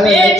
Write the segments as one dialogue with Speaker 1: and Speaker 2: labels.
Speaker 1: Amém.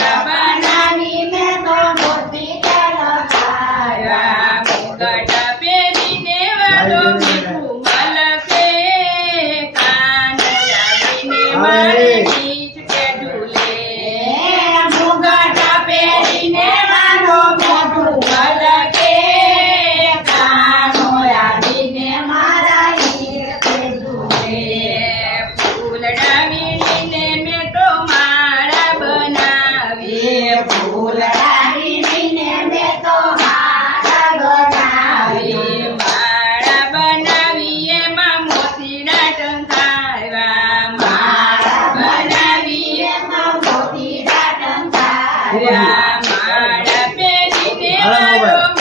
Speaker 1: મારો મીઠું મલકે કાન લાવીને મારે
Speaker 2: મોબાઈલ.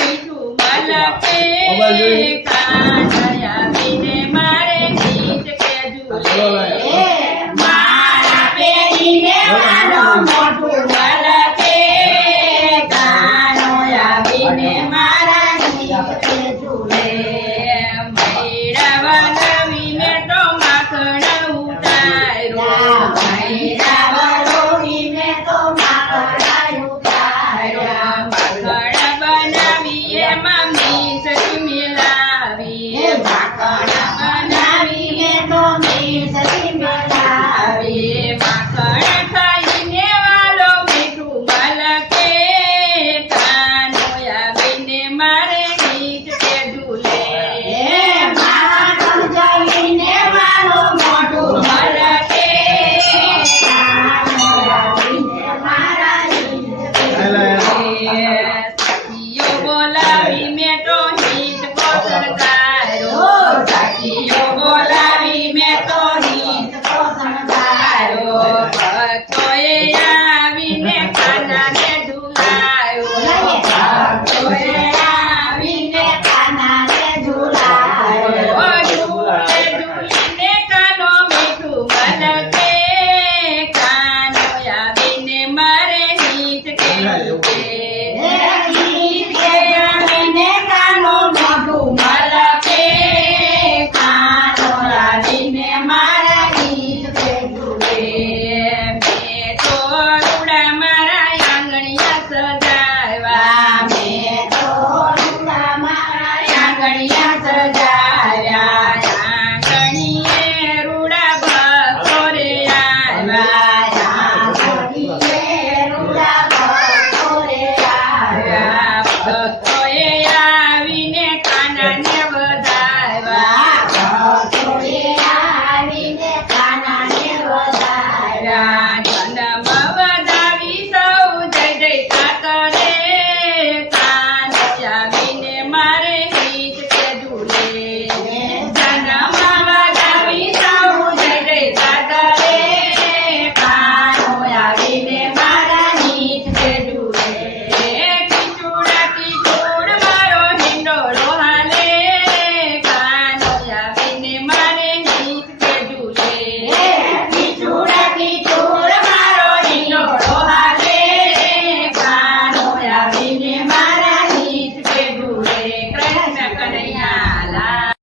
Speaker 2: મોબાઈલ જોઈ.